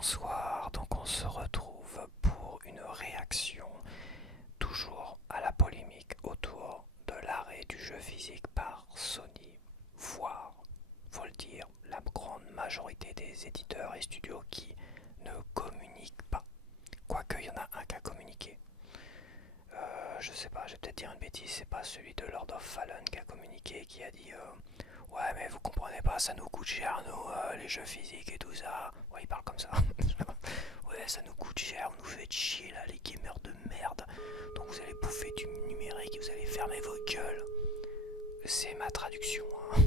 bonsoir, donc on se retrouve pour une réaction toujours à la polémique autour de l'arrêt du jeu physique par Sony, voire, faut le dire, la grande majorité des éditeurs et studios qui ne communiquent pas. Quoique il y en a un qui a communiqué. Je sais pas, je vais peut-être dire une bêtise, c'est pas celui de Lord of Fallen qui a communiqué, qui a dit ouais mais vous comprenez pas, ça nous coûte cher nous, les jeux physiques et tout ça. Ouais il parle comme ça. Ouais ça nous coûte cher, vous nous faites chier là les gamers de merde. Donc vous allez bouffer du numérique, vous allez fermer vos gueules. C'est ma traduction. Hein.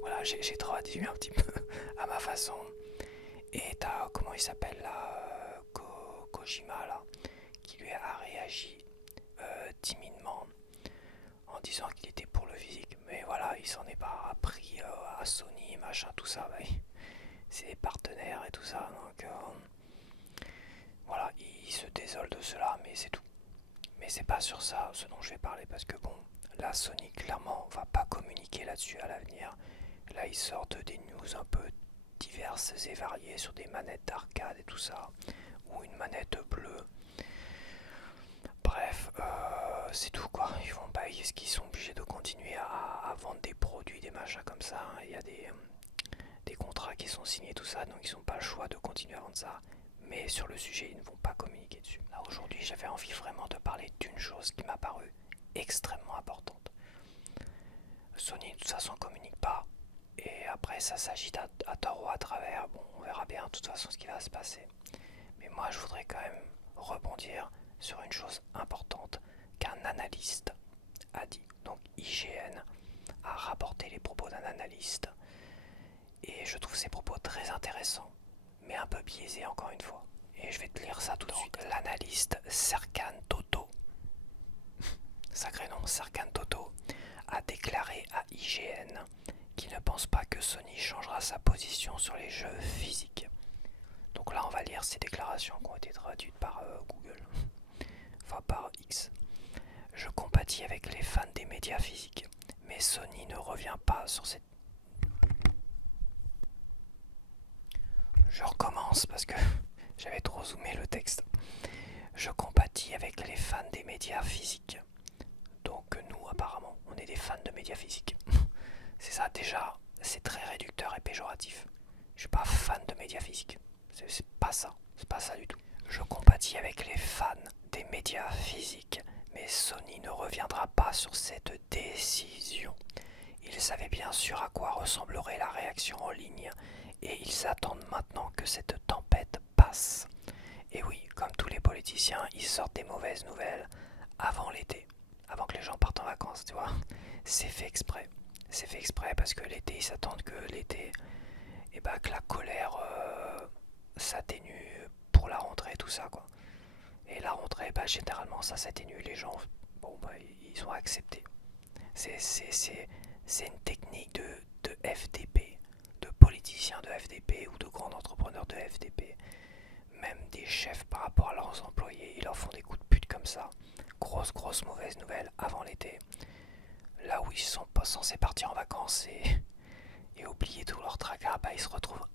Voilà, j'ai traduit un petit peu à ma façon. Et t'as, comment il s'appelle là, Kojima là, qui lui a réagi timidement en disant qu'il était pour le physique. Mais voilà, il s'en est pas pris à Sony, machin, tout ça. Bah, c'est des partenaires et tout ça. Donc voilà, il se désole de cela, mais c'est tout. Mais c'est pas sur ça ce dont je vais parler parce que bon, là Sony clairement va pas communiquer là-dessus à l'avenir. Là ils sortent des news un peu diverses et variées sur des manettes d'arcade et tout ça, ou une manette bleue. Bref, c'est tout quoi. Ils vont pas, est-ce qu'ils sont obligés de continuer à vendre des produits, des machins comme ça. Il y a des contrats qui sont signés, tout ça, donc ils n'ont pas le choix de continuer à vendre ça. Mais sur le sujet, ils ne vont pas communiquer dessus. Là aujourd'hui, j'avais envie vraiment de parler d'une chose qui m'a paru extrêmement importante. Sony de toute façon communique pas. Et après ça s'agite à tort ou à travers. Bon, on verra bien de toute façon ce qui va se passer. Mais moi je voudrais quand même rebondir sur une chose importante qu'un analyste a dit. Donc IGN a rapporté les propos d'un analyste. Et je trouve ces propos très intéressants, mais un peu biaisés encore une fois. Et je vais te lire ça tout de suite. L'analyste Serkan Toto, sacré nom, Serkan Toto, a déclaré à IGN qu'il ne pense pas que Sony changera sa position sur les jeux physiques. Donc là on va lire ces déclarations qui ont été traduites par Google, enfin par X. Je compatis avec les fans des médias physiques, mais Sony ne revient pas sur cette... Je recommence parce que j'avais trop zoomé le texte. Je compatis avec les fans des médias physiques. Donc nous apparemment on est des fans de médias physiques. C'est ça déjà, c'est très réducteur et péjoratif. Je suis pas fan de médias physiques. C'est pas ça, c'est pas ça du tout. Je compatis avec les fans des médias physiques, mais Sony ne reviendra pas sur cette décision. Ils savaient bien sûr à quoi ressemblerait la réaction en ligne, et ils attendent maintenant que cette tempête passe. Et oui, comme tous les politiciens, ils sortent des mauvaises nouvelles avant l'été, avant que les gens partent en vacances, tu vois. C'est fait exprès. C'est fait exprès parce que l'été, ils s'attendent que l'été, et bah, que la colère s'atténue pour la rentrée, tout ça, quoi. Et la rentrée, bah, généralement, ça s'atténue. Les gens, bon, bah, ils ont accepté. C'est une technique de FDP, de politiciens de FDP ou de grands entrepreneurs de FDP. Même des chefs par rapport à leurs employés, ils leur font des coups de pute comme ça. Grosse mauvaise nouvelle avant l'été. Là où ils sont pas censés partir en vacances et oublier tout leur tracas, bah ils se retrouvent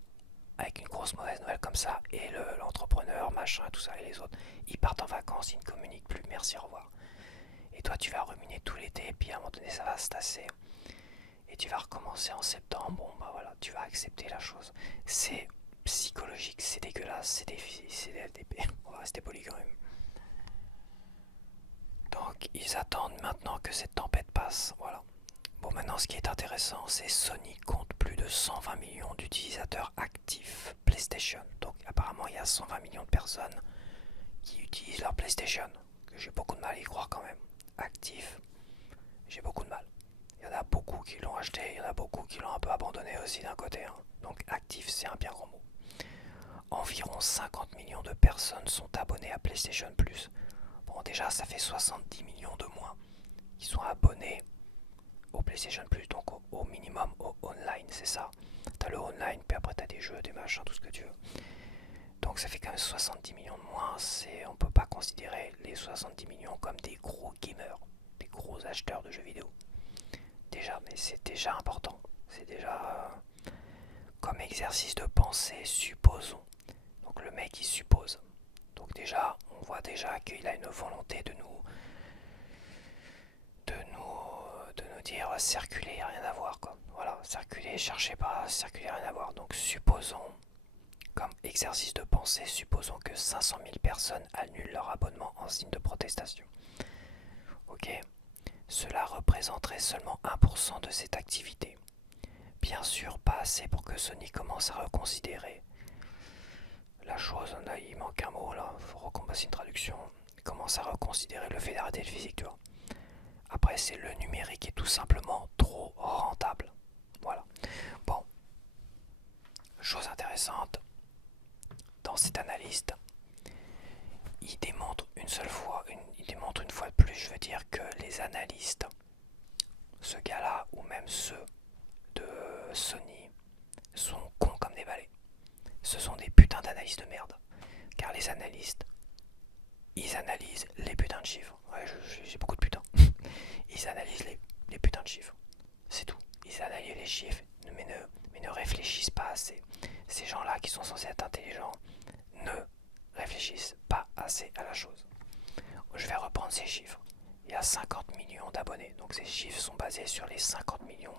avec une grosse mauvaise nouvelle comme ça. Et l'entrepreneur, machin, tout ça, et les autres, ils partent en vacances, ils ne communiquent plus, merci, au revoir. Et toi tu vas ruminer tout l'été, et puis à un moment donné ça va se tasser. Et tu vas recommencer en septembre, bon bah voilà, tu vas accepter la chose. C'est psychologique, c'est dégueulasse, c'est des FDP, on va rester poli quand même. Donc ils attendent maintenant que cette tempête passe, voilà. Bon maintenant ce qui est intéressant c'est Sony compte plus de 120 millions d'utilisateurs actifs PlayStation. Donc apparemment il y a 120 millions de personnes qui utilisent leur PlayStation. Que j'ai beaucoup de mal à y croire quand même. Actifs, j'ai beaucoup de mal. Il y en a beaucoup qui l'ont acheté, il y en a beaucoup qui l'ont un peu abandonné aussi d'un côté. Hein. Donc actif c'est un bien grand mot. Environ 50 millions de personnes sont abonnées à PlayStation Plus. Bon déjà ça fait 70 millions de moins qui sont abonnés au PlayStation Plus, donc au minimum au online, c'est ça. T'as le online, puis après t'as des jeux, des machins, tout ce que tu veux. Donc ça fait quand même 70 millions de moins, on peut pas considérer les 70 millions comme des gros gamers, des gros acheteurs de jeux vidéo. Déjà, mais c'est déjà important. C'est déjà comme exercice de pensée, supposons. Donc mec il suppose. Donc déjà, on voit déjà qu'il a une volonté de nous dire circuler, rien à voir quoi. Voilà, circuler, cherchez pas, circuler, rien à voir. Donc supposons, comme exercice de pensée, supposons que 500 000 personnes annulent leur abonnement en signe de protestation. Ok, cela représenterait seulement 1% de cette activité. Bien sûr, pas assez pour que Sony commence à reconsidérer la chose. Là, il manque un mot là, faut recommencer une traduction. Commence à reconsidérer le fait d'arrêter le physique, tu vois. Après, c'est le numérique est tout simplement trop rentable. Voilà. Bon, chose intéressante, dans cet analyste, il démontre une fois de plus, je veux dire que les analystes, ce gars-là ou même ceux de Sony, sont cons comme des balais. Ce sont des putains d'analystes de merde. Car les analystes, ils analysent les putains de chiffres. Ouais, j'ai beaucoup de putains. Ils analysent les putains de chiffres. C'est tout. Ils analysent les chiffres, mais ne réfléchissent pas assez. Ces gens-là qui sont censés être intelligents ne réfléchissent pas assez à la chose. Je vais reprendre ces chiffres. Il y a 50 millions d'abonnés. Donc ces chiffres sont basés sur les 50 millions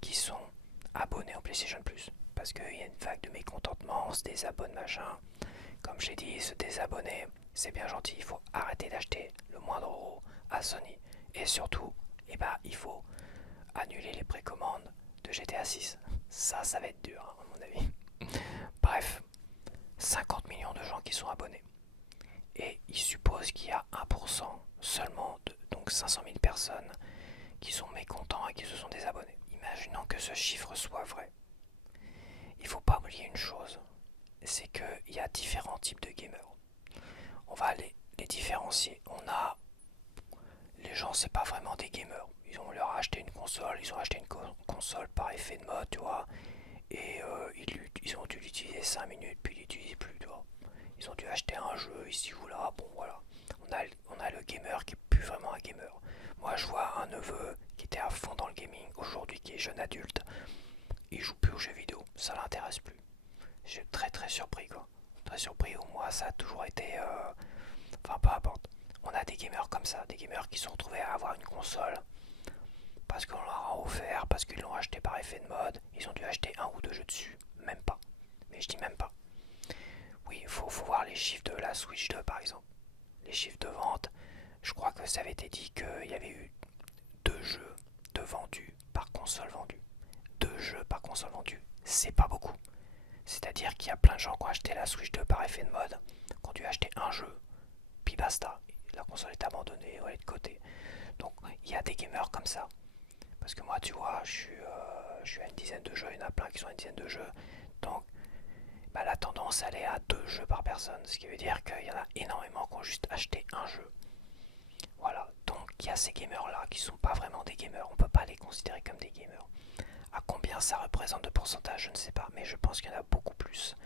qui sont abonnés au PlayStation Plus. Parce qu'il y a une vague de mécontentement, on se désabonne, machin. Comme j'ai dit, se désabonner, c'est bien gentil. Il faut arrêter d'acheter le moindre euro à Sony. Et surtout, il faut annuler les précommandes de GTA 6. Ça va être dur, hein, à mon avis. Bref, 50 millions de gens qui sont abonnés. Et il suppose qu'il y a 1% seulement, donc 500 000 personnes, qui sont mécontents et qui se sont désabonnés. Imaginons que ce chiffre soit vrai. Il ne faut pas oublier une chose, c'est qu'il y a différents types de gamers. On va les différencier. On a les gens, c'est pas vraiment des gamers. On leur a acheté une console, ils ont acheté une console par effet de mode, tu vois, et ils ont dû l'utiliser 5 minutes, puis ils l'utilisent plus, tu vois. Ils ont dû acheter un jeu ici ou là, bon voilà. On a le gamer qui est plus vraiment un gamer. Moi je vois un neveu qui était à fond dans le gaming, aujourd'hui qui est jeune adulte, il joue plus aux jeux vidéo, ça l'intéresse plus. Je suis très très surpris quoi. Très surpris, ou moi ça a toujours été... Enfin peu importe. On a des gamers comme ça, des gamers qui se sont retrouvés à avoir une console parce qu'on leur a offert, parce qu'ils l'ont acheté par effet de mode, ils ont dû acheter un ou deux jeux dessus, même pas. Mais je dis même pas. Oui, il faut voir les chiffres de la Switch 2 par exemple. Les chiffres de vente, je crois que ça avait été dit qu'il y avait eu 2 jeux de vendus par console vendue. 2 jeux par console vendue, c'est pas beaucoup. C'est-à-dire qu'il y a plein de gens qui ont acheté la Switch 2 par effet de mode, qui ont dû acheter un jeu, puis basta. La console est abandonnée ou elle est de côté. Donc il y a des gamers comme ça. Parce que moi, tu vois, je suis à une dizaine de jeux, il y en a plein qui sont à une dizaine de jeux. Donc la tendance, elle est à 2 jeux par personne. Ce qui veut dire qu'il y en a énormément qui ont juste acheté un jeu. Voilà, donc il y a ces gamers-là qui sont pas vraiment des gamers. On peut pas les considérer comme des gamers. À combien ça représente de pourcentage, je ne sais pas, mais je pense qu'il y en a beaucoup plus.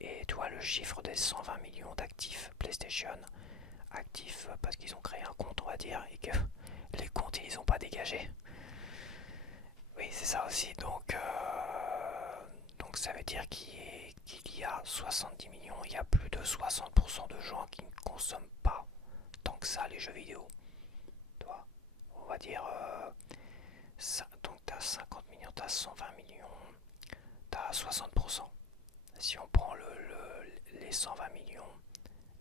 Et tu vois, le chiffre des 120 millions d'actifs PlayStation, actifs parce qu'ils ont créé un compte, on va dire, et que les comptes, ils les ont pas dégagés. Oui, c'est ça aussi. Donc ça veut dire qu'il y a 70 millions, il y a plus de 60% de gens qui ne consomment pas tant que ça les jeux vidéo. Tu vois, on va dire, donc t'as 50 millions, t'as 120 millions, t'as 60%. Si on prend les 120 millions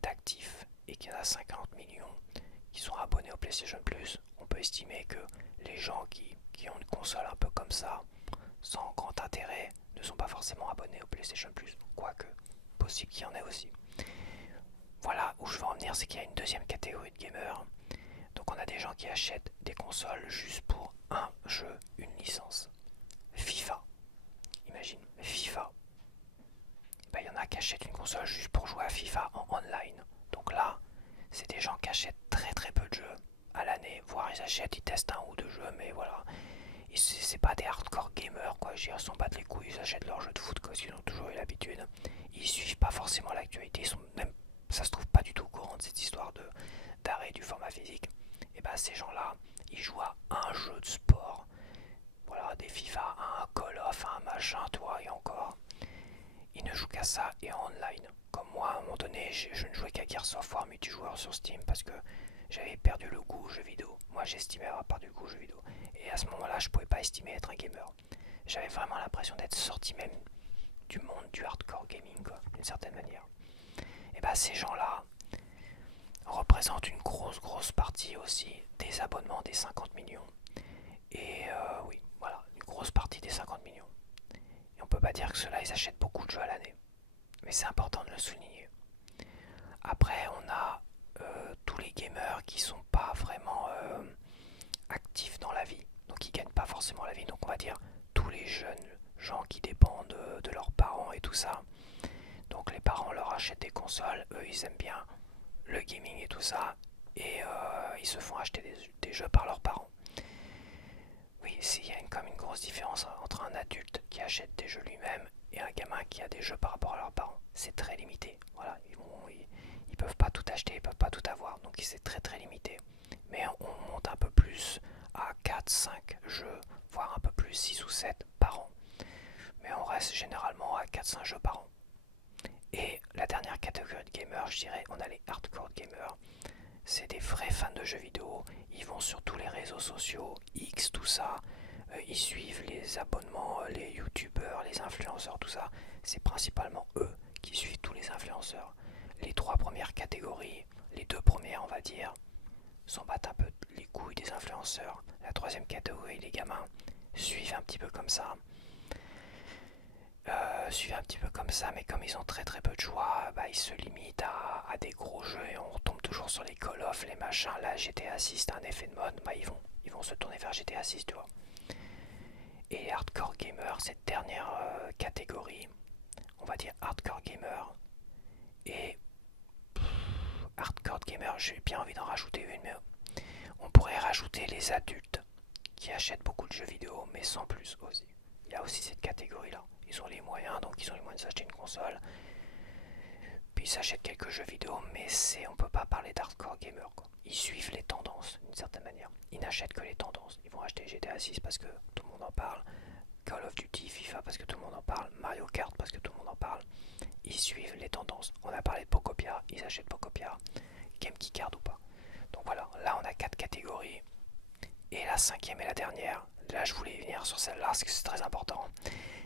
d'actifs et qu'il y en a 50 millions qui sont abonnés au PlayStation Plus, on peut estimer que les gens qui ont une console un peu comme ça, sans grand intérêt, ne sont pas forcément abonnés au PlayStation Plus. Quoique, possible qu'il y en ait aussi. Voilà où je veux en venir, c'est qu'il y a une deuxième catégorie de gamers. Donc on a des gens qui achètent des consoles juste pour un jeu, une licence. FIFA. Imagine, FIFA. Il y en a qui achètent une console juste pour jouer à FIFA en online. Donc là, c'est des gens qui achètent très très peu de jeux à l'année, voire ils achètent, ils testent un ou deux jeux, mais voilà. C'est pas des hardcore gamers quoi, ils s'en battent les couilles, ils achètent leur jeu de foot quoi, parce qu'ils ont toujours eu l'habitude. Ils suivent pas forcément l'actualité, ils sont même, ça se trouve pas du tout au courant de cette histoire d'arrêt du format physique. Et ces gens-là, ils jouent à un jeu de sport. Voilà, des FIFA, un Call of, un machin, toi et encore. Ils ne ne joue qu'à ça et en online. Comme moi, à un moment donné, je ne jouais qu'à Gears of War multijoueur sur Steam parce que j'avais perdu le goût aux jeux vidéo. Moi, j'estimais avoir perdu le goût aux jeux vidéo. Et à ce moment-là, je pouvais pas estimer être un gamer. J'avais vraiment l'impression d'être sorti même du monde du hardcore gaming, quoi, d'une certaine manière. Et bah, ces gens-là représentent une grosse partie aussi des abonnements des 50 millions. Et oui, voilà, une grosse partie des 50 millions. Et on peut pas dire que ceux-là, ils achètent beaucoup de jeux à l'année. Mais c'est important de le souligner. Après, on a tous les gamers qui sont pas vraiment actifs dans la vie. Donc ils gagnent pas forcément la vie. Donc on va dire tous les jeunes gens qui dépendent de leurs parents et tout ça. Donc les parents leur achètent des consoles, eux ils aiment bien le gaming et tout ça. Et ils se font acheter des jeux par leurs parents. Oui, il y a comme une grosse différence entre un adulte qui achète des jeux lui-même et un gamin qui a des jeux par rapport à leurs parents. C'est très limité. Voilà, ils peuvent pas tout acheter, ils peuvent pas tout avoir, donc c'est très limité. Mais on monte un peu plus à 4, 5 jeux, voire un peu plus, 6 ou 7 par an. Mais on reste généralement à 4-5 jeux par an. Et la dernière catégorie de gamers, je dirais, on a les hardcore gamers. C'est des vrais fans de jeux vidéo, ils vont sur tous les réseaux sociaux, X, tout ça, ils suivent les abonnements, les youtubeurs, les influenceurs, tout ça. C'est principalement eux qui suivent tous les influenceurs. Les 3 premières catégories, les 2 premières on va dire, s'en battent un peu les couilles des influenceurs. La 3e catégorie, les gamins, suivent un petit peu comme ça. Mais comme ils ont très peu de choix, bah, ils se limitent à des gros jeux et on retombe toujours sur les Call of, les machins. Là, GTA 6, c'est un effet de mode, bah, ils vont se tourner vers GTA 6, tu vois. Et les hardcore gamers, cette dernière catégorie, on va dire hardcore gamer. Et hardcore gamer, j'ai bien envie d'en rajouter une, mais on pourrait rajouter les adultes qui achètent beaucoup de jeux vidéo, mais sans plus aussi. Il y a aussi cette catégorie-là. Ils ont les moyens, donc ils ont les moyens de s'acheter une console. Puis ils s'achètent quelques jeux vidéo, mais on peut pas parler d'hardcore gamer, quoi. Ils suivent les tendances d'une certaine manière. Ils n'achètent que les tendances. Ils vont acheter GTA 6 parce que tout le monde en parle, Call of Duty, FIFA parce que tout le monde en parle, Mario Kart parce que tout le monde en parle. Ils suivent les tendances. On a parlé de Pocopia, ils achètent Pocopia, Game Keycard ou pas. Donc voilà, là on a 4 catégories. Et la 5e et la dernière, là je voulais venir sur celle-là parce que c'est très important.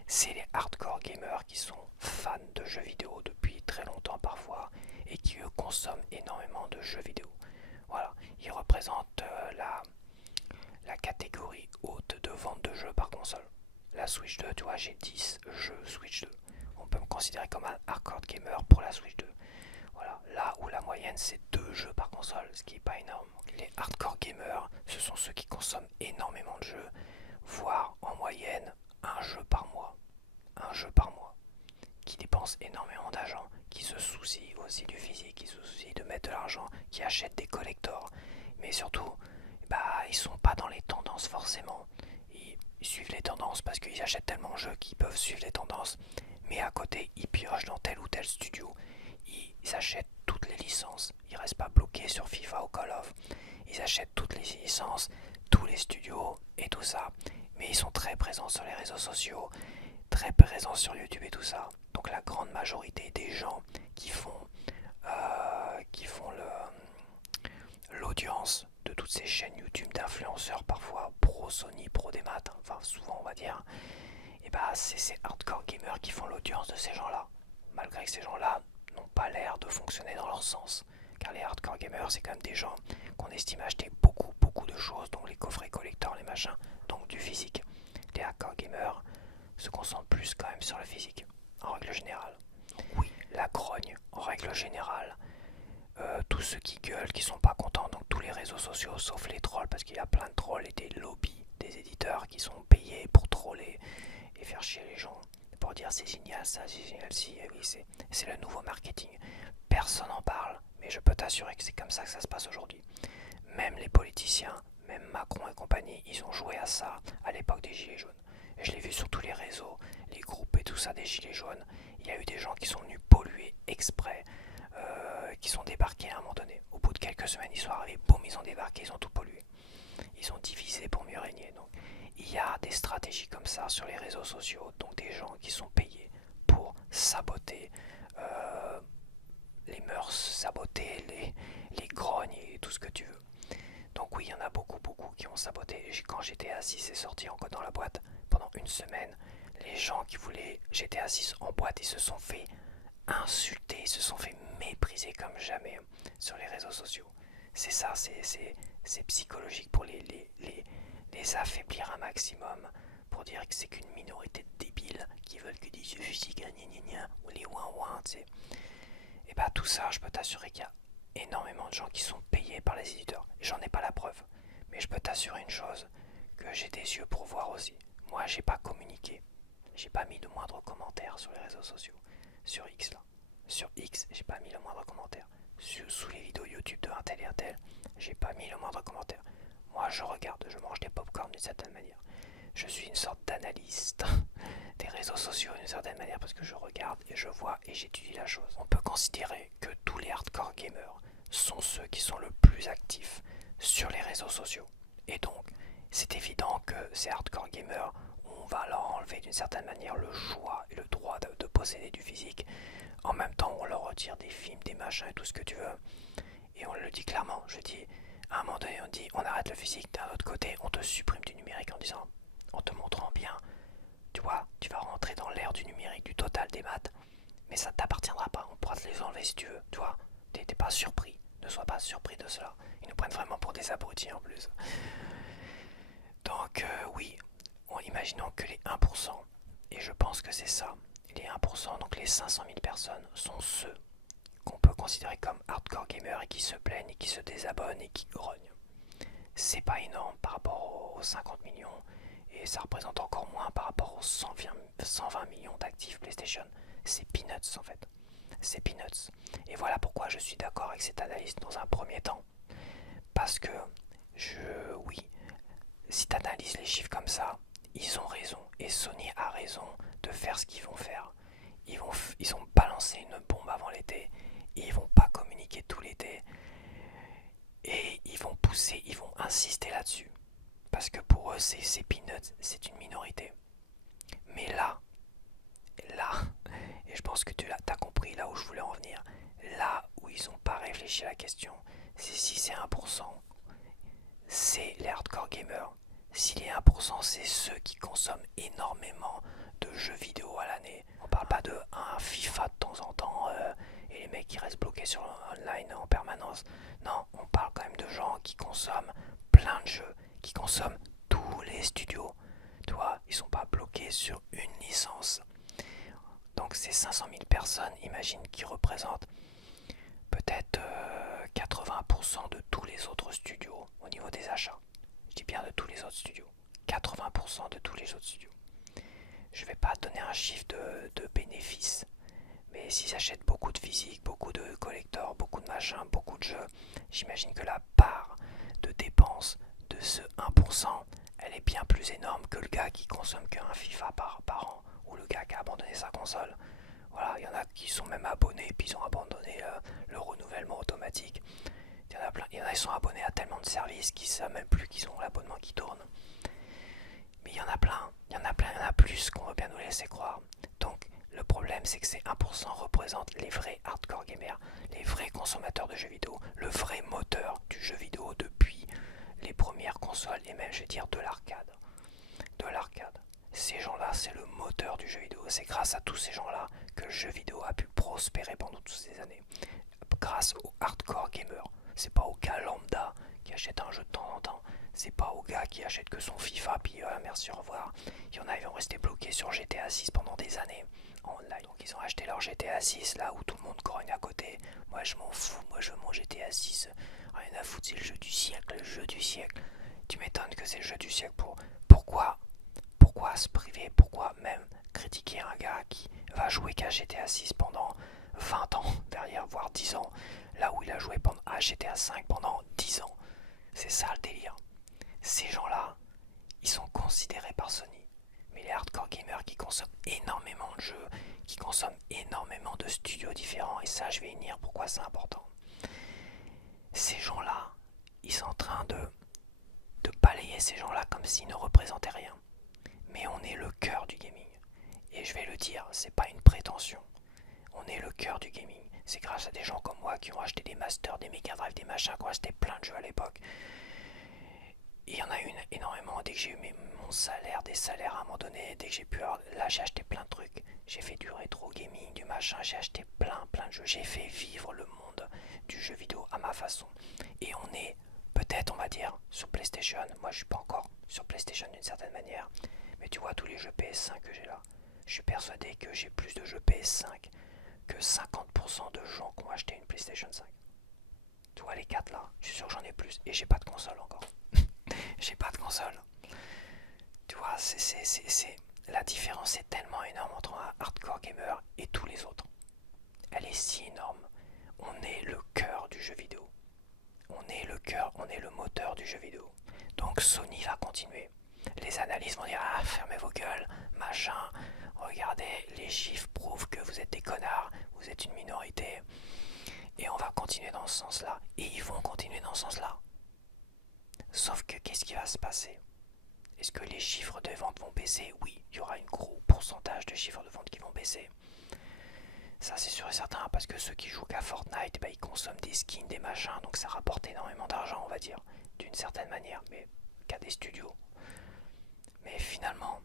C'est les hardcore gamers qui sont fans de jeux vidéo depuis très longtemps parfois et qui eux consomment énormément de jeux vidéo. Voilà, ils représentent la catégorie haute de vente de jeux par console. La Switch 2, tu vois, j'ai 10 jeux Switch 2. On peut me considérer comme un hardcore gamer pour la Switch 2. Voilà, là où la moyenne c'est 2 jeux par console, ce qui n'est pas énorme. Les hardcore gamers, ce sont ceux qui consomment énormément de jeux, voire en moyenne un jeu par mois. Un jeu par mois. Qui dépensent énormément d'argent, qui se soucient aussi du physique, qui se soucient de mettre de l'argent, qui achètent des collectors. Mais surtout, bah, ils sont pas dans les tendances forcément. Ils suivent les tendances parce qu'ils achètent tellement de jeux qu'ils peuvent suivre les tendances. Mais à côté, ils piochent dans tel ou tel studio. Ils achètent toutes les licences. Ils restent pas bloqués sur FIFA ou Call of. Ils achètent toutes les licences, tous les studios et tout ça. Mais ils sont très présents sur les réseaux sociaux, très présents sur YouTube et tout ça. Donc la grande majorité des gens qui font l'audience de toutes ces chaînes YouTube d'influenceurs, parfois pro Sony, pro des maths, enfin souvent on va dire, et bah c'est ces hardcore gamers qui font l'audience de ces gens-là. Malgré que ces gens-là n'ont pas l'air de fonctionner dans leur sens. Car les hardcore gamers, c'est quand même des gens qu'on estime acheter beaucoup de choses, donc les coffrets collecteurs, les machins, donc du physique. Les hardcore gamers se concentrent plus quand même sur le physique, en règle générale. Oui, la grogne, en règle générale. Tous ceux qui gueulent, qui sont pas contents, donc tous les réseaux sociaux, sauf les trolls, parce qu'il y a plein de trolls et des lobbies, des éditeurs qui sont payés pour troller et faire chier les gens, pour dire c'est génial ça, c'est génial si, et oui, c'est le nouveau marketing. Personne n'en parle, mais je peux t'assurer que c'est comme ça que ça se passe aujourd'hui. Même les politiciens, même Macron et compagnie, ils ont joué à ça à l'époque des Gilets jaunes. Et je l'ai vu sur tous les réseaux, les groupes et tout ça des Gilets jaunes. Il y a eu des gens qui sont venus polluer exprès, qui sont débarqués à un moment donné. Au bout de quelques semaines, ils sont arrivés, boum, ils ont débarqué, ils ont tout pollué. Ils ont divisé pour mieux régner. Donc, il y a des stratégies comme ça sur les réseaux sociaux, donc des gens qui sont payés pour saboter euh, les mœurs, saboter les grognes et tout ce que tu veux. Donc oui, il y en a beaucoup qui ont saboté. Quand GTA 6 est sorti encore dans la boîte, pendant une semaine, les gens qui voulaient GTA 6 en boîte, ils se sont fait insulter, ils se sont fait mépriser comme jamais sur les réseaux sociaux. C'est ça, c'est psychologique pour les affaiblir un maximum, pour dire que c'est qu'une minorité de débiles qui veulent que des jeux physiques, ou les ouin-ouin, tu sais. Et bah tout ça, je peux t'assurer qu'il y a énormément de gens qui sont payés par les éditeurs. J'en ai pas la preuve, mais je peux t'assurer une chose, que j'ai des yeux pour voir aussi. Moi, j'ai pas communiqué, j'ai pas mis de moindre commentaire sur les réseaux sociaux, sur X là. Sur X, j'ai pas mis le moindre commentaire. Sous les vidéos YouTube de un tel et un tel, j'ai pas mis le moindre commentaire. Moi, je regarde, je mange des pop-corn d'une certaine manière. Je suis une sorte d'analyste des réseaux sociaux d'une certaine manière parce que je regarde et je vois et j'étudie la chose. On peut considérer que tous les hardcore gamers sont ceux qui sont le plus actifs sur les réseaux sociaux. Et donc, c'est évident que ces hardcore gamers, on va leur enlever d'une certaine manière le choix et le droit de posséder du physique. En même temps, on leur retire des films, des machins et tout ce que tu veux. Et on le dit clairement. Je dis, à un moment donné, on dit, on arrête le physique. D'un autre côté, on te supprime du numérique en disant, en te montrant bien, tu vois, tu vas rentrer dans l'ère du numérique, du total des maths. Mais ça ne t'appartiendra pas. On pourra te les enlever si tu veux. Tu vois, t'es pas surpris. Ne sois pas surpris de cela. Ils nous prennent vraiment pour des abrutis en plus. Donc oui, imaginons que les 1%, et je pense que c'est ça, les 1%, donc les 500 000 personnes, sont ceux qu'on peut considérer comme hardcore gamers et qui se plaignent et qui se désabonnent et qui grognent. C'est pas énorme par rapport aux 50 millions et ça représente encore moins par rapport aux 120 millions d'actifs PlayStation. C'est peanuts en fait. C'est peanuts. Et voilà pourquoi je suis d'accord avec cette analyse dans un premier temps. Parce que, oui, si tu analyses les chiffres comme ça, ils ont raison. Et Sony a raison de faire ce qu'ils vont faire. Ils ont balancé une bombe avant l'été. Ils vont pas communiquer tout l'été. Et ils vont pousser, ils vont insister là-dessus. Parce que pour eux, c'est peanuts, c'est une minorité. Mais là, et je pense que tu as compris là où je voulais en venir, là où ils n'ont pas réfléchi à la question, c'est si c'est 1%, c'est les hardcore gamers. Si les 1%, c'est ceux qui consomment énormément de jeux vidéo à l'année. On parle pas de un FIFA de temps en temps et les mecs qui restent bloqués sur online en permanence. Non, on parle quand même de gens qui consomment plein de jeux, qui consomment tous les studios. Tu vois, ils sont pas bloqués sur une licence. Donc ces 500 000 personnes, imagine qui représentent peut-être 80% de tous les autres studios au niveau des achats. Je dis bien de tous les autres studios. 80% de tous les autres studios. Je vais pas donner un chiffre de bénéfices, mais s'ils achètent beaucoup de physique, beaucoup de collectors, beaucoup de machins, beaucoup de jeux, j'imagine que la part de dépenses de ce 1%, elle est bien plus énorme que le gars qui consomme qu'un FIFA par an, ou le gars qui a abandonné sa console. Voilà, il y en a qui sont même abonnés, puis ils ont abandonné le renouvellement automatique. Il y en a plein, il y en a qui sont abonnés à tellement de services qu'ils ne savent même plus qu'ils ont l'abonnement qui tourne. Mais il y en a plein, il y en a plein, il y en a plus qu'on veut bien nous laisser croire. Donc le problème c'est que ces 1% représentent les vrais hardcore gamers, les vrais consommateurs de jeux vidéo, le vrai moteur du jeu vidéo depuis les premières consoles et même je vais dire de l'arcade. De l'arcade. Ces gens-là, c'est le moteur du jeu vidéo. C'est grâce à tous ces gens-là que le jeu vidéo a pu prospérer pendant toutes ces années. Grâce aux hardcore gamers. C'est pas au gars lambda qui achète un jeu de temps en temps. C'est pas au gars qui achète que son FIFA puis merci au revoir. Il y en a, ils vont rester bloqués sur GTA 6 pendant des années en online. Donc ils ont acheté leur GTA 6 là où tout le monde grogne à côté. Moi je m'en fous, moi je veux mon GTA 6. Rien à foutre, c'est le jeu du siècle, le jeu du siècle. Tu m'étonnes que c'est le jeu du siècle pourquoi se priver, pourquoi même critiquer un gars qui va jouer qu'à GTA 6 pendant 20 ans derrière, voire 10 ans, là où il a joué à GTA 5 pendant 10 ans. C'est ça le délire. Ces gens-là, ils sont considérés par Sony. Mais les hardcore gamers qui consomment énormément de jeux, qui consomment énormément de studios différents, et ça je vais y venir pourquoi c'est important. Ces gens-là, ils sont en train de balayer ces gens-là comme s'ils ne représentaient rien. Mais on est le cœur du gaming. Et je vais le dire, c'est pas une prétention. On est le cœur du gaming. C'est grâce à des gens comme moi qui ont acheté des masters, des Mega Drive, des machins, qui ont acheté plein de jeux à l'époque. Et il y en a eu énormément. Dès que j'ai eu mon salaire, des salaires à un moment donné, dès que j'ai pu avoir, là j'ai acheté plein de trucs. J'ai fait du rétro gaming, du machin, j'ai acheté plein de jeux. J'ai fait vivre le monde du jeu vidéo à ma façon. Et on est peut-être, on va dire, sur PlayStation. Moi je suis pas encore sur PlayStation d'une certaine manière. Mais tu vois tous les jeux PS5 que j'ai là. Je suis persuadé que j'ai plus de jeux PS5 que 50% de gens qui ont acheté une PlayStation 5. Tu vois les 4 là, je suis sûr que j'en ai plus. Et j'ai pas de console encore. J'ai pas de console. Tu vois, la différence est tellement énorme entre un hardcore gamer et tous les autres. Elle est si énorme. On est le cœur du jeu vidéo. On est le cœur, on est le moteur du jeu vidéo. Donc Sony va continuer. Les analystes vont dire ah fermez vos gueules, machin. Regardez, les chiffres prouvent que vous êtes des connards, vous êtes une minorité. Et on va continuer dans ce sens-là. Et ils vont continuer dans ce sens-là. Sauf que qu'est-ce qui va se passer? Est-ce que les chiffres de vente vont baisser? Oui, il y aura un gros pourcentage de chiffres de vente qui vont baisser. Ça c'est sûr et certain, parce que ceux qui jouent qu'à Fortnite, ils consomment des skins, des machins, donc ça rapporte énormément d'argent, on va dire, d'une certaine manière, mais qu'à des studios. Mais finalement,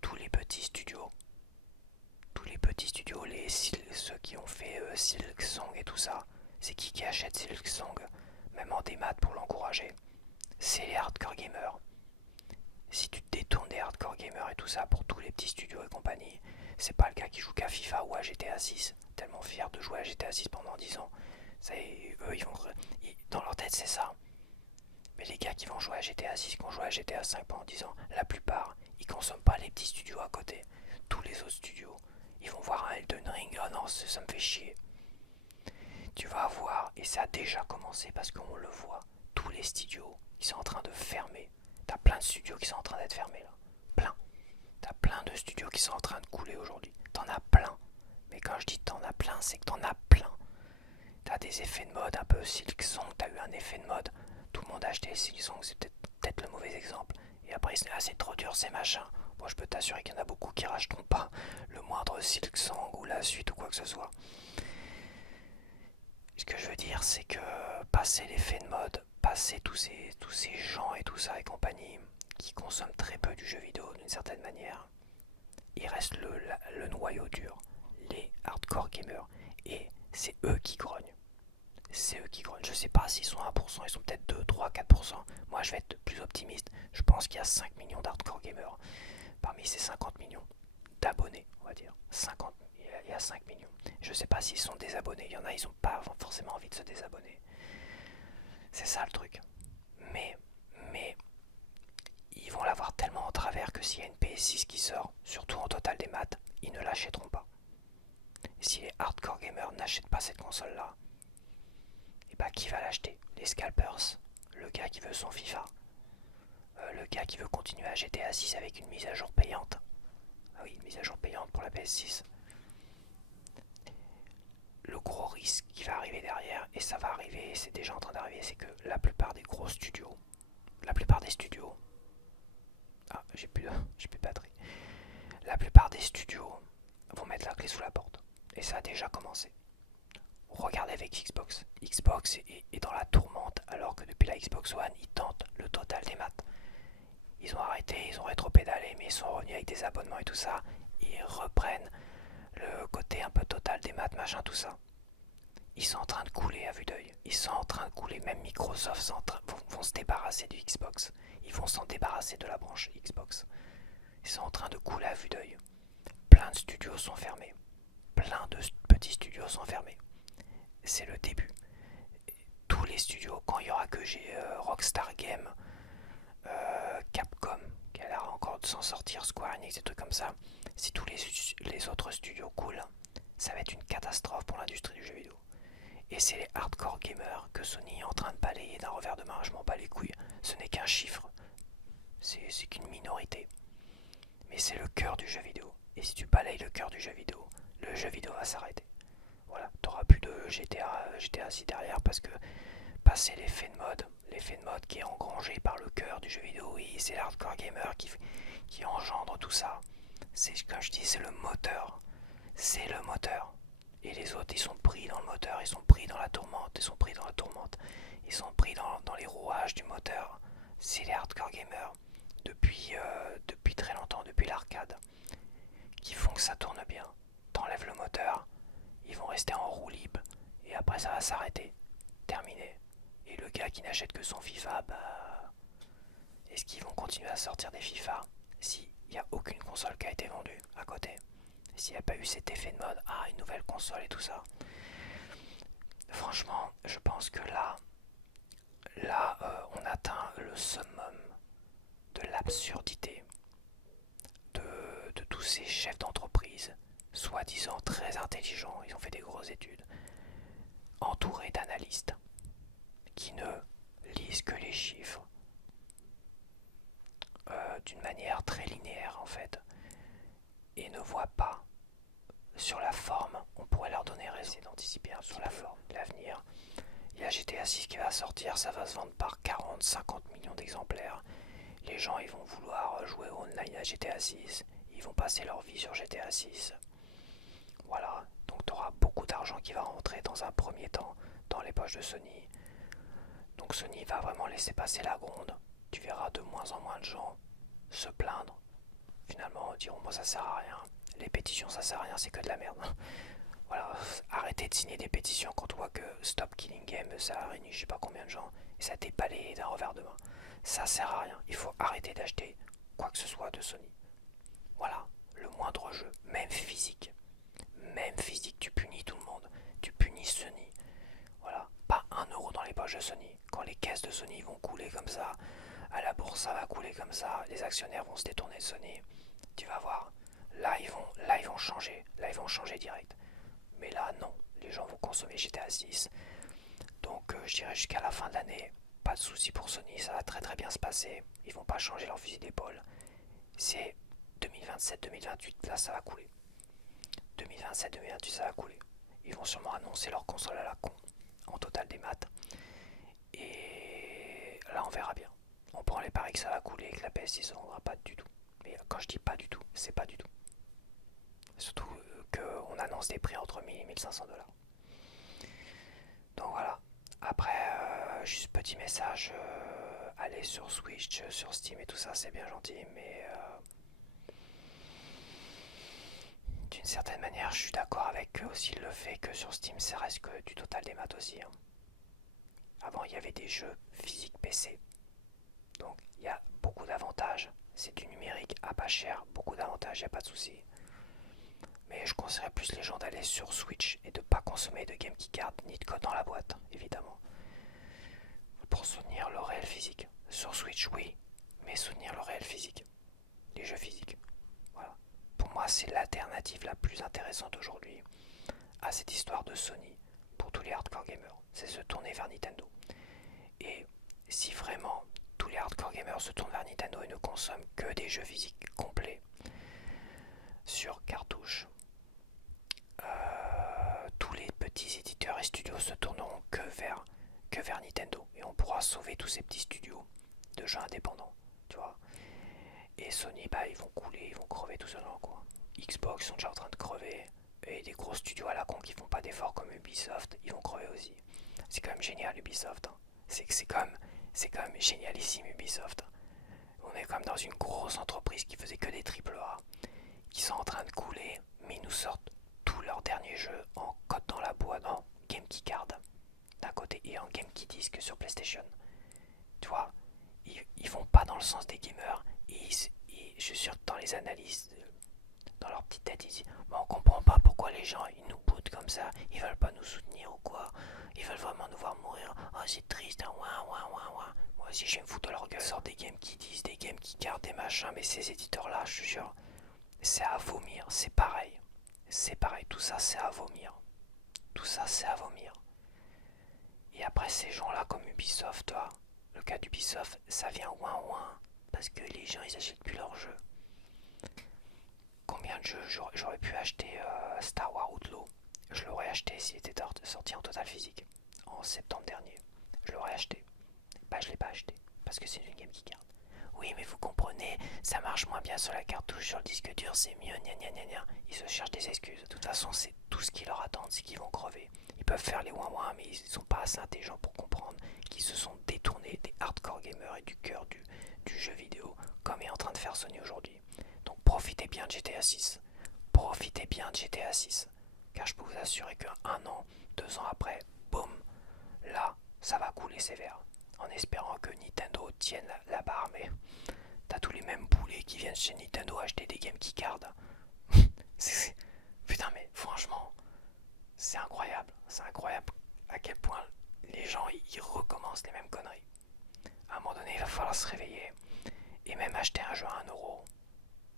tous les petits studios, ceux qui ont fait Silksong et tout ça, c'est qui achète Silksong, même en démat pour l'encourager? C'est les hardcore gamers. Si tu te détournes des hardcore gamers et tout ça pour tous les petits studios et compagnie, c'est pas le gars qui joue qu'à FIFA ou à GTA 6, tellement fier de jouer à GTA 6 pendant 10 ans. Ça, eux, dans leur tête, c'est ça. Mais les gars qui vont jouer à GTA 6, qui vont jouer à GTA 5 pendant 10 ans, la plupart, ils consomment pas les petits studios à côté. Tous les autres studios, ils vont voir un Elden Ring, oh non, ça me fait chier. Tu vas voir, et ça a déjà commencé parce qu'on le voit, tous les studios, ils sont en train de fermer. T'as plein de studios qui sont en train d'être fermés là. Plein. T'as plein de studios qui sont en train de couler aujourd'hui. T'en as plein. Mais quand je dis t'en as plein, c'est que t'en as plein. T'as des effets de mode un peu Silksong, t'as eu un effet de mode. Tout le monde a acheté Silksong, c'est peut-être le mauvais exemple. Et après, c'est trop dur, c'est machin. Bon, je peux t'assurer qu'il y en a beaucoup qui racheteront pas le moindre Silksong ou la suite ou quoi que ce soit. Ce que je veux dire, c'est que passer l'effet de mode, passer tous ces gens et tout ça et compagnie qui consomment très peu du jeu vidéo d'une certaine manière, il reste le noyau dur, les hardcore gamers. Et c'est eux qui grognent. C'est eux qui grognent. Je sais pas s'ils sont à 1%, ils sont peut-être 2, 3, 4%. Moi je vais être plus optimiste. Je pense qu'il y a 5 millions d'hardcore gamers. Parmi ces 50 millions d'abonnés, on va dire. 50, il y a 5 millions. Je sais pas s'ils sont désabonnés. Il y en a, ils ont pas forcément envie de se désabonner. C'est ça le truc. Mais ils vont l'avoir tellement en travers que s'il y a une PS6 qui sort, surtout en total des maths, ils ne l'achèteront pas. Si les hardcore gamers n'achètent pas cette console-là, et bah qui va l'acheter? Les scalpers, le gars qui veut son FIFA, le gars qui veut continuer à GTA 6 avec une mise à jour payante. Ah oui, une mise à jour payante pour la PS6. Le gros risque qui va arriver derrière, et ça va arriver, et c'est déjà en train d'arriver, c'est que la plupart des gros studios, la plupart des studios, ah j'ai plus de batterie, la plupart des studios vont mettre la clé sous la porte. Et ça a déjà commencé. Regardez avec Xbox. Xbox est dans la tourmente alors que depuis la Xbox One, ils tentent le total des maths. Ils ont arrêté, ils ont rétro-pédalé, mais ils sont revenus avec des abonnements et tout ça. Ils reprennent le côté un peu total des maths, machin, tout ça. Ils sont en train de couler à vue d'œil. Ils sont en train de couler. Même Microsoft vont se débarrasser du Xbox. Ils vont s'en débarrasser de la branche Xbox. Ils sont en train de couler à vue d'œil. Plein de studios sont fermés. Plein de petits studios sont fermés. C'est le début. Tous les studios, quand il y aura que j'ai Rockstar Game, Capcom, qui a l'air encore de s'en sortir, Square Enix, des trucs comme ça, si tous les autres studios coulent, ça va être une catastrophe pour l'industrie du jeu vidéo. Et c'est les hardcore gamers que Sony est en train de balayer d'un revers de main. Je m'en bats les couilles. Ce n'est qu'un chiffre. C'est qu'une minorité. Mais c'est le cœur du jeu vidéo. Et si tu balayes le cœur du jeu vidéo va s'arrêter. Voilà, t'auras plus de GTA 6 derrière parce que passer l'effet de mode qui est engrangé par le cœur du jeu vidéo, oui, c'est l'hardcore gamer qui engendre tout ça. C'est comme je dis, c'est le moteur. C'est le moteur. Et les autres, ils sont pris dans le moteur, ils sont pris dans la tourmente, ils sont pris dans la tourmente. Ils sont pris dans les rouages du moteur. C'est les hardcore gamers, depuis très longtemps, depuis l'arcade, qui font que ça tourne bien. T'enlèves le moteur, ils vont rester en roue libre, et après ça va s'arrêter. Terminé. Et le gars qui n'achète que son FIFA, bah... Est-ce qu'ils vont continuer à sortir des FIFA s'il n'y a aucune console qui a été vendue à côté? S'il n'y a pas eu cet effet de mode, ah, une nouvelle console et tout ça. Franchement, je pense que on atteint le summum de l'absurdité de tous ces chefs d'entreprise, soi-disant très intelligents, ils ont fait des grosses études, entourés d'analystes qui ne lisent que les chiffres d'une manière très linéaire en fait, et ne voient pas sur la forme. On pourrait leur donner raison, c'est d'anticiper un sur la forme de l'avenir. Il y a GTA 6 qui va sortir, ça va se vendre par 40-50 millions d'exemplaires. Les gens ils vont vouloir jouer online à GTA 6, ils vont passer leur vie sur GTA 6. Voilà, donc tu auras beaucoup d'argent qui va rentrer dans un premier temps dans les poches de Sony. Donc Sony va vraiment laisser passer la gronde. Tu verras de moins en moins de gens se plaindre. Finalement, diront moi ça sert à rien. Les pétitions ça sert à rien, c'est que de la merde. Voilà, arrêtez de signer des pétitions quand on voit que Stop Killing Game ça a réuni je sais pas combien de gens et ça a été balayé d'un revers de main. Ça sert à rien, il faut arrêter d'acheter quoi que ce soit de Sony. Voilà, le moindre jeu, même physique, tu punis tout le monde, tu punis Sony. Voilà, pas 1 euro dans les poches de Sony. Quand les caisses de Sony vont couler comme ça, à la bourse ça va couler comme ça, les actionnaires vont se détourner de Sony. Tu vas voir, là ils vont changer direct. Mais là non, les gens vont consommer GTA 6. Donc je dirais jusqu'à la fin de l'année, pas de soucis pour Sony, ça va très très bien se passer. Ils vont pas changer leur fusil d'épaule. C'est 2027-2028, là ça va couler. 2027-2028 ça va couler. Ils vont sûrement annoncer leur console à la con, en total des maths. Et là on verra bien. On prend les paris que ça va couler et que la PS6 ne vendra pas du tout. Mais quand je dis pas du tout, c'est pas du tout. Surtout qu'on annonce des prix entre 1000 et 1500 $. Donc voilà. Après, juste petit message, allez sur Switch, sur Steam et tout ça, c'est bien gentil, mais d'une certaine manière, je suis d'accord avec aussi le fait que sur Steam, ça reste que du total des maths aussi. Hein. Avant, il y avait des jeux physiques PC, donc il y a beaucoup d'avantages. C'est du numérique à pas cher, beaucoup d'avantages, il n'y a pas de souci. Mais je conseillerais plus les gens d'aller sur Switch et de ne pas consommer de game keycard ni de code dans la boîte, évidemment. Pour soutenir le réel physique. Sur Switch, oui, mais soutenir le réel physique. Les jeux physiques. Voilà. Pour moi, c'est l'alternative la plus intéressante aujourd'hui à cette histoire de Sony pour tous les hardcore gamers. C'est se tourner vers Nintendo. Et si vraiment tous les hardcore gamers se tournent vers Nintendo et ne consomment que des jeux physiques complets sur cartouche, tous les petits éditeurs et studios se tourneront que vers Nintendo et on pourra sauver tous ces petits studios de jeux indépendants, tu vois. Et Sony, bah ils vont couler, ils vont crever tout seuls dans le coin. Xbox sont déjà en train de crever et des gros studios à la con qui font pas d'efforts comme Ubisoft, ils vont crever aussi. C'est quand même génial Ubisoft. Hein. C'est quand même génialissime Ubisoft. Hein. On est comme dans une grosse entreprise qui faisait que des triple A, qui sont en train de couler, mais ils nous sortent tous leurs derniers jeux en code dans la boîte, en Game Key Card d'un côté et en Game Key Disc sur PlayStation. Tu vois, ils vont pas dans le sens des gamers. Je suis sûr que dans les analyses, dans leur petite tête, ils disent bon, on comprend pas pourquoi les gens ils nous boutent comme ça, ils veulent pas nous soutenir ou quoi, ils veulent vraiment nous voir mourir. Oh, c'est triste, hein, ouin, ouin, ouin, ouin. Moi aussi, je vais me foutre de leur gueule. Ils sortent des games qui disent, des games qui gardent des machins, mais ces éditeurs-là, je te jure, c'est à vomir, c'est pareil. C'est pareil, tout ça, c'est à vomir. Tout ça, c'est à vomir. Et après, ces gens-là, comme Ubisoft, toi, le cas d'Ubisoft, ça vient ouin ouin, parce que les gens, ils achètent plus leurs jeux. Combien de jeux j'aurais pu acheter Star Wars Outlaw? Je l'aurais acheté s'il était sorti en total physique, en septembre dernier. Je l'aurais acheté. Bah, je l'ai pas acheté, parce que c'est une game qui garde. Oui, mais vous comprenez, ça marche moins bien sur la cartouche, sur le disque dur, c'est mieux, gna gna gna gna. Ils se cherchent des excuses. De toute façon, c'est tout ce qui leur attend, c'est qu'ils vont crever. Ils peuvent faire les ouin-ouin, mais ils sont pas assez intelligents pour comprendre qu'ils se sont détournés des hardcore gamers et du cœur du jeu vidéo, comme est en train de faire Sony aujourd'hui. Donc profitez bien de GTA 6. Profitez bien de GTA 6. Car je peux vous assurer qu'un an, 2 ans après, boum, là, ça va couler sévère. En espérant que Nintendo tienne la barre, mais t'as tous les mêmes boulets qui viennent chez Nintendo acheter des Game Keycard. Putain, mais franchement, c'est incroyable à quel point les gens ils recommencent les mêmes conneries. À un moment donné, il va falloir se réveiller et même acheter un jeu à 1€.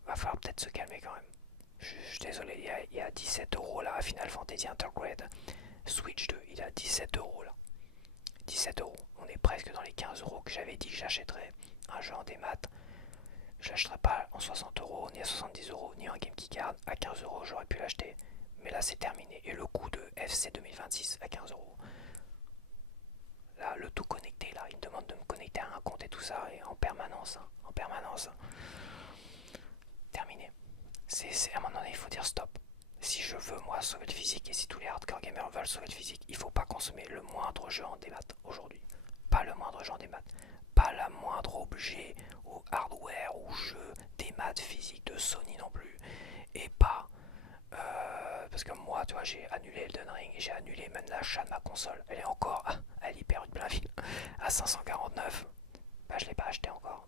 Va falloir peut-être se calmer quand même. Je suis désolé, il y a 17€ là, Final Fantasy Intergrade Switch 2, il a 17€ là. 17€. On est presque dans les 15€ que j'avais dit que j'achèterais un jeu en démat. Je l'achèterai pas en 60€, ni à 70€, ni en Game Keycard. À 15€ j'aurais pu l'acheter. Mais là c'est terminé. Et le coût de FC 2026 à 15€. Là, le tout connecté, là, il me demande de me connecter à un compte et tout ça, et en permanence, hein, en permanence. Terminé. À un moment donné, il faut dire stop. Si je veux, moi, sauver le physique, et si tous les hardcore gamers veulent sauver le physique, il faut pas consommer le moindre jeu en démat aujourd'hui. Pas le moindre jeu en démat. Pas la moindre objet ou hardware ou jeu démat physique de Sony non plus. Et pas... parce que moi, tu vois, j'ai annulé Elden Ring et j'ai annulé même l'achat de ma console. Elle est encore à l'hyper de Blainville à 549. Bah, je l'ai pas acheté encore.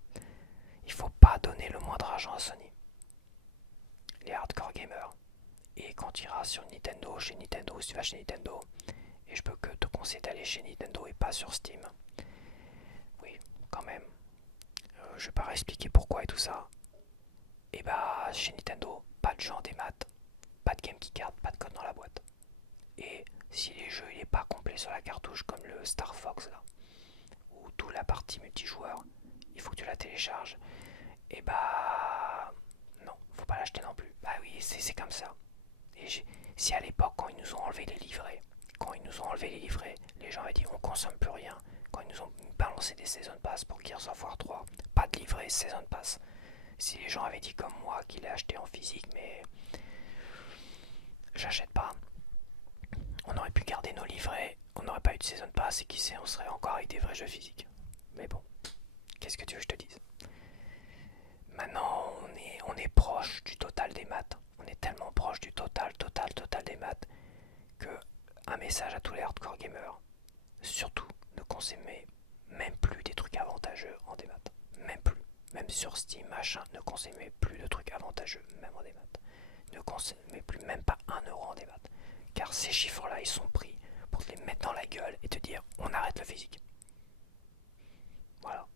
Il faut pas donner le moindre argent à Sony. Les hardcore gamers. Et quand tu iras sur Nintendo, chez Nintendo, si tu vas chez Nintendo, et je peux que te conseiller d'aller chez Nintendo et pas sur Steam. Oui, quand même. Je vais pas réexpliquer pourquoi et tout ça. Et bah, chez Nintendo, pas de jeu en démat, pas de Game Keycard, pas de code dans la boîte. Et si les jeux il est pas complet sur la cartouche, comme le Star Fox là, ou toute la partie multijoueur, il faut que tu la télécharges. Et bah, non, faut pas l'acheter non plus. Bah oui, c'est comme ça. Et si à l'époque, quand ils nous ont enlevé les livrets, les gens avaient dit on consomme plus rien. Quand ils nous ont balancé des Season Pass pour Gears of War 3, pas de livret, Season Pass. Si les gens avaient dit comme moi qu'il est acheté en physique, mais j'achète pas, on aurait pu garder nos livrets, on n'aurait pas eu de Season Pass et qui sait, on serait encore avec des vrais jeux physiques. Mais bon, qu'est-ce que tu veux que je te dise? Maintenant, on est proche du total des maths. On est tellement proche du total des maths que un message à tous les hardcore gamers, surtout ne consommez même plus des trucs avantageux en démat. Même plus. Même sur Steam, machin, ne consommez plus de trucs avantageux, même en démat. Ne consommez plus même pas 1€ en démat. Car ces chiffres-là, ils sont pris pour te les mettre dans la gueule et te dire on arrête le physique. Voilà.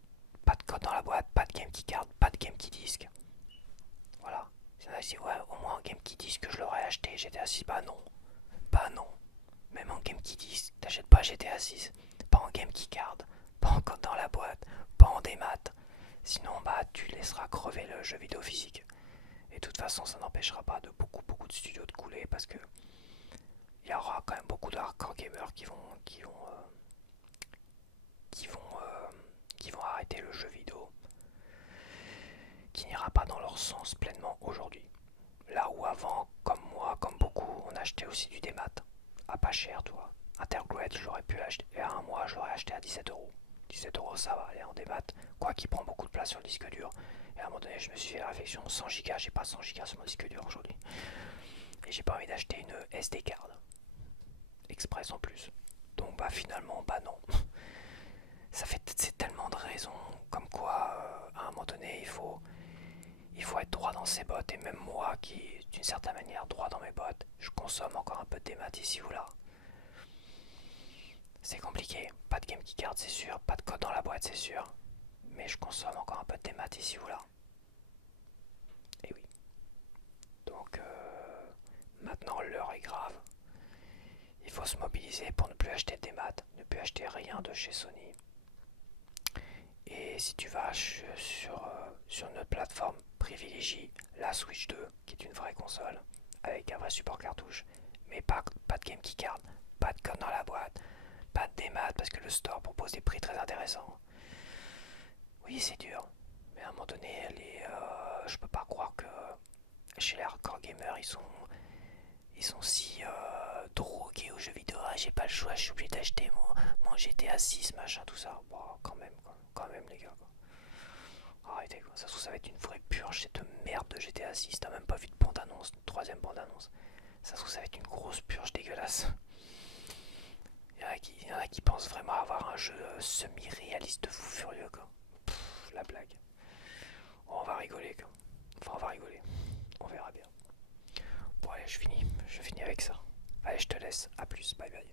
Pas de code dans la boîte, pas de game key card, pas de game key disc. Voilà. Si on a dit ouais, au moins un game key disc que je l'aurais acheté, GTA 6, bah non. Bah non. Même en game key disc, t'achètes pas GTA 6. Pas en game key card, pas en code dans la boîte, pas en démat. Sinon, bah tu laisseras crever le jeu vidéo physique. Et de toute façon, ça n'empêchera pas de beaucoup de studios de couler parce que il y aura quand même beaucoup de hardcore gamers qui vont arrêter le jeu vidéo, qui n'ira pas dans leur sens pleinement aujourd'hui. Là où avant, comme moi, comme beaucoup, on achetait aussi du démat à pas cher, toi. Intergrade, je l'aurais pu acheter, et à un mois, je l'aurais acheté à 17€. 17€, ça va aller en démat, quoi qu'il prend beaucoup de place sur le disque dur. Et à un moment donné, je me suis fait la réflexion, 100 Go, j'ai pas 100 Go sur mon disque dur aujourd'hui. Et j'ai pas envie d'acheter une SD card express en plus. Donc bah finalement, bah non. C'est tellement de raisons, comme quoi à un moment donné, il faut être droit dans ses bottes. Et même moi, qui d'une certaine manière droit dans mes bottes, je consomme encore un peu de démat ici ou là. C'est compliqué, pas de game keycard c'est sûr, pas de code dans la boîte c'est sûr, mais je consomme encore un peu de démat ici ou là. Et oui. Donc maintenant l'heure est grave. Il faut se mobiliser pour ne plus acheter de démat, ne plus acheter rien de chez Sony. Et si tu vas sur notre plateforme, privilégie la Switch 2, qui est une vraie console, avec un vrai support cartouche, mais pas de game keycard, pas de code dans la boîte, pas de démat parce que le store propose des prix très intéressants. Oui, c'est dur, mais Mais à un moment donné, je peux pas croire que chez les hardcore gamers, ils sont si drogués aux jeux vidéo. Ah, j'ai pas le choix, je suis obligé d'acheter mon GTA 6, machin, tout ça. Bon, quand même, quoi. Quand même, les gars, quoi. Arrêtez, quoi. Ça se trouve, ça va être une vraie purge, cette merde de GTA 6. T'as même pas vu de bande-annonce, une troisième bande-annonce. Ça se trouve, ça va être une grosse purge dégueulasse. Il y en a qui pensent vraiment avoir un jeu semi-réaliste de fou furieux, quoi. Pff, la blague. Oh, on va rigoler, quoi. Enfin, on va rigoler. On verra bien. Bon, allez, je finis avec ça. Allez, je te laisse. À plus. Bye bye.